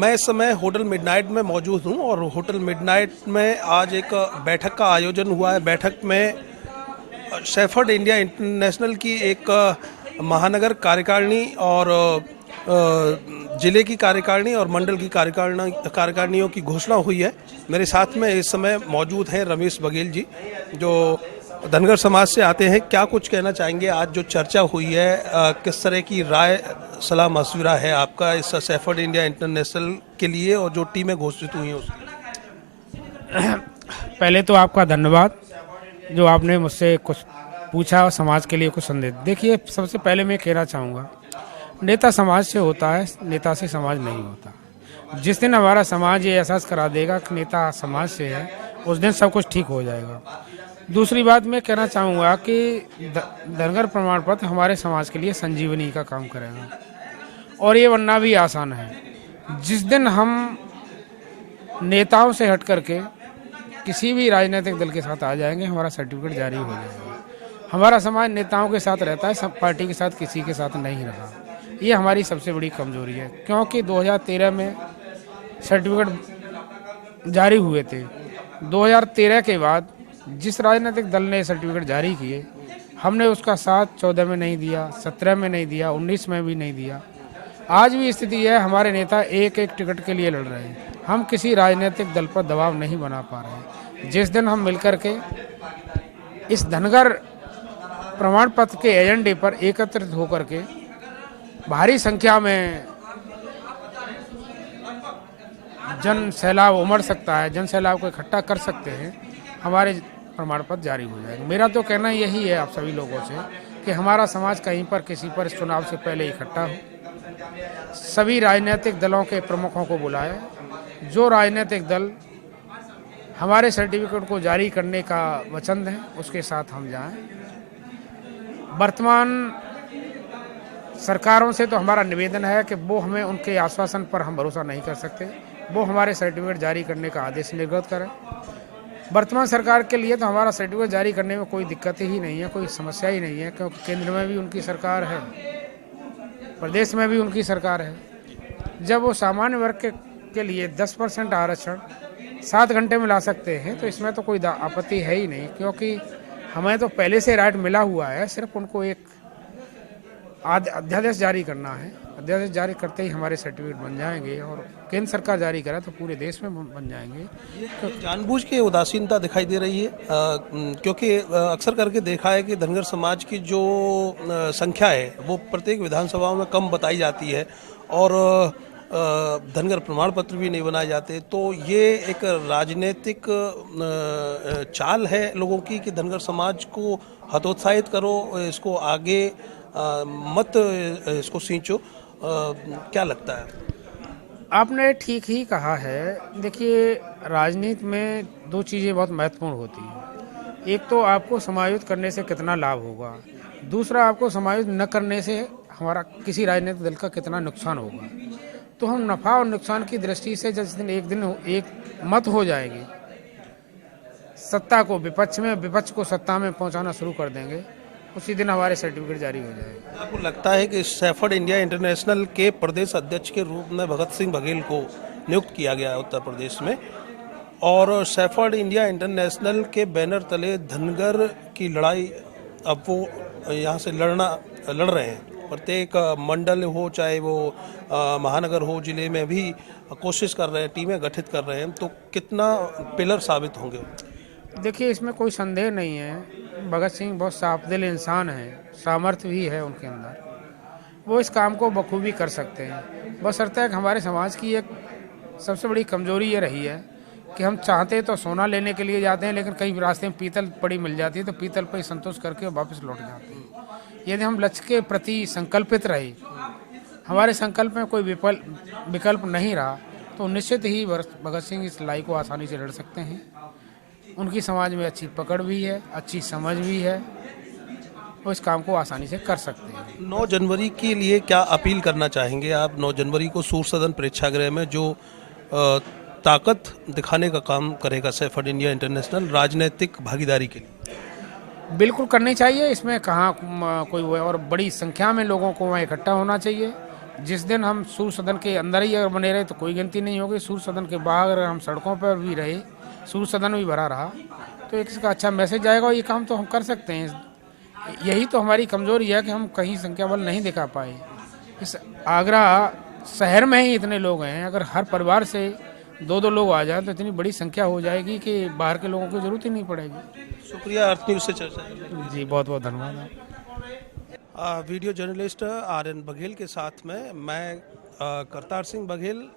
मैं इस समय होटल मिडनाइट में मौजूद हूँ और होटल मिडनाइट में आज एक बैठक का आयोजन हुआ है। बैठक में शेफर्ड इंडिया इंटरनेशनल की एक महानगर कार्यकारिणी और जिले की कार्यकारिणी और मंडल की कार्यकारिणियों की घोषणा हुई है। मेरे साथ में इस समय मौजूद हैं रमेश बघेल जी, जो धनगर समाज से आते हैं। क्या कुछ कहना चाहेंगे? आज जो चर्चा हुई है, किस तरह की राय सलाह मशविरा है आपका इस शेफर्ड इंडिया इंटरनेशनल के लिए और जो टीमें घोषित हुई हैं उसके लिए? पहले तो आपका धन्यवाद जो आपने मुझसे कुछ पूछा और समाज के लिए कुछ संदेश। देखिए, सबसे पहले मैं कहना चाहूँगा, नेता समाज से होता है, नेता से समाज नहीं होता। जिस दिन हमारा समाज ये एहसास करा देगा कि नेता समाज से है, उस दिन सब कुछ ठीक हो जाएगा। दूसरी बात मैं कहना चाहूँगा कि धनगर प्रमाण पत्र हमारे समाज के लिए संजीवनी का काम करेगा और ये बनना भी आसान है। जिस दिन हम नेताओं से हट करके किसी भी राजनीतिक दल के साथ आ जाएंगे, हमारा सर्टिफिकेट जारी हो जाएगा। हमारा समाज नेताओं के साथ रहता है, सब पार्टी के साथ किसी के साथ नहीं रहा। ये हमारी सबसे बड़ी कमजोरी है, क्योंकि 2013 में सर्टिफिकेट जारी हुए थे। 2013 के बाद जिस राजनीतिक दल ने सर्टिफिकेट जारी किए, हमने उसका साथ 14 में नहीं दिया, 17 में नहीं दिया, 19 में भी नहीं दिया। आज भी स्थिति है, हमारे नेता एक एक टिकट के लिए लड़ रहे हैं। हम किसी राजनीतिक दल पर दबाव नहीं बना पा रहे। जिस दिन हम मिलकर के इस धनगर प्रमाण पत्र के एजेंडे पर एकत्रित होकर के भारी संख्या में जन सैलाब उमड़ सकता है, जन सैलाब को इकट्ठा कर सकते हैं, हमारे प्रमाण पत्र जारी हो जाएगा। मेरा तो कहना यही है आप सभी लोगों से कि हमारा समाज कहीं पर किसी पर इस चुनाव से पहले इकट्ठा हो। सभी राजनीतिक दलों के प्रमुखों को बुलाए, जो राजनीतिक दल हमारे सर्टिफिकेट को जारी करने का वचन दें उसके साथ हम जाएं। वर्तमान सरकारों से तो हमारा निवेदन है कि वो हमें उनके आश्वासन पर हम भरोसा नहीं कर सकते, वो हमारे सर्टिफिकेट जारी करने का आदेश निर्गत करें। वर्तमान सरकार के लिए तो हमारा सर्टिफिकेट जारी करने में कोई दिक्कत ही नहीं है, कोई समस्या ही नहीं है, क्योंकि केंद्र में भी उनकी सरकार है, प्रदेश में भी उनकी सरकार है। जब वो सामान्य वर्ग के लिए 10% आरक्षण 7 घंटे में ला सकते हैं, तो इसमें तो कोई आपत्ति है ही नहीं, क्योंकि हमें तो पहले से राइट मिला हुआ है। सिर्फ उनको एक अध्यादेश जारी करना है। अध्यादेश जारी करते ही हमारे सर्टिफिकेट बन जाएंगे और केंद्र सरकार जारी करे तो पूरे देश में बन जाएंगे। तो जानबूझ के उदासीनता दिखाई दे रही है, क्योंकि अक्सर करके देखा है कि धनगर समाज की जो संख्या है वो प्रत्येक विधानसभा में कम बताई जाती है और धनगर प्रमाण पत्र भी नहीं बनाए जाते। तो ये एक राजनीतिक चाल है लोगों की कि धनगर समाज को हतोत्साहित करो, इसको आगे मत इसको सींचो। क्या लगता है? आपने ठीक ही कहा है। देखिए, राजनीति में 2 चीज़ें बहुत महत्वपूर्ण होती हैं। एक तो आपको समायोजित करने से कितना लाभ होगा, दूसरा आपको समायोजित न करने से हमारा किसी राजनीतिक दल का कितना नुकसान होगा। तो हम नफ़ा और नुकसान की दृष्टि से जिस दिन एक मत हो जाएगी, सत्ता को विपक्ष में, विपक्ष को सत्ता में पहुंचाना शुरू कर देंगे, उसी दिन हमारे सर्टिफिकेट जारी हो जाएंगे। आपको लगता है कि शेफर्ड इंडिया इंटरनेशनल के प्रदेश अध्यक्ष के रूप में भगत सिंह बघेल को नियुक्त किया गया है उत्तर प्रदेश में, और शेफर्ड इंडिया इंटरनेशनल के बैनर तले धनगर की लड़ाई अब वो यहाँ से लड़ रहे हैं। प्रत्येक मंडल हो, चाहे वो महानगर हो, जिले में भी कोशिश कर रहे हैं, टीमें गठित कर रहे हैं। तो कितना पिलर साबित होंगे? देखिए, इसमें कोई संदेह नहीं है, भगत सिंह बहुत साफ दिल इंसान हैं, सामर्थ्य भी है उनके अंदर, वो इस काम को बखूबी कर सकते हैं। बशर्ते कि हमारे समाज की एक सबसे बड़ी कमजोरी ये रही है कि हम चाहते तो सोना लेने के लिए जाते हैं, लेकिन कई रास्ते में पीतल पड़ी मिल जाती है तो पीतल पर ही संतोष करके वापस लौट जाते हैं। यदि हम लक्ष्य के प्रति संकल्पित रहे, हमारे संकल्प में कोई विकल्प नहीं रहा, तो निश्चित ही भगत सिंह इस लड़ाई को आसानी से लड़ सकते हैं। उनकी समाज में अच्छी पकड़ भी है, अच्छी समझ भी है, वो इस काम को आसानी से कर सकते हैं। 9 जनवरी के लिए क्या अपील करना चाहेंगे आप? 9 जनवरी को सूर्य सदन प्रेक्षागृह में जो ताकत दिखाने का काम करेगा शेफर्ड इंडिया इंटरनेशनल राजनीतिक भागीदारी के लिए। बिल्कुल करनी चाहिए, इसमें कहाँ कोई हुआ, और बड़ी संख्या में लोगों को वहाँ इकट्ठा होना चाहिए। जिस दिन हम सूर्य सदन के अंदर ही अगर बने रहे तो कोई गिनती नहीं होगी, सूर्य सदन के बाहर अगर हम सड़कों पर भी रहे, सूर्य सदन भी भरा रहा, तो एक इसका अच्छा मैसेज आएगा और ये काम तो हम कर सकते हैं। यही तो हमारी कमजोरी है कि हम कहीं संख्या बल नहीं दिखा पाए। इस आगरा शहर में ही इतने लोग हैं, अगर हर परिवार से 2-2 लोग आ जाए तो इतनी बड़ी संख्या हो जाएगी कि बाहर के लोगों की जरूरत ही नहीं पड़ेगी। शुक्रिया अर्थ न्यूज़ से चर्चा करने के लिए। जी बहुत बहुत धन्यवाद। वीडियो जर्नलिस्ट RN बघेल के साथ में मैं करतार सिंह बघेल।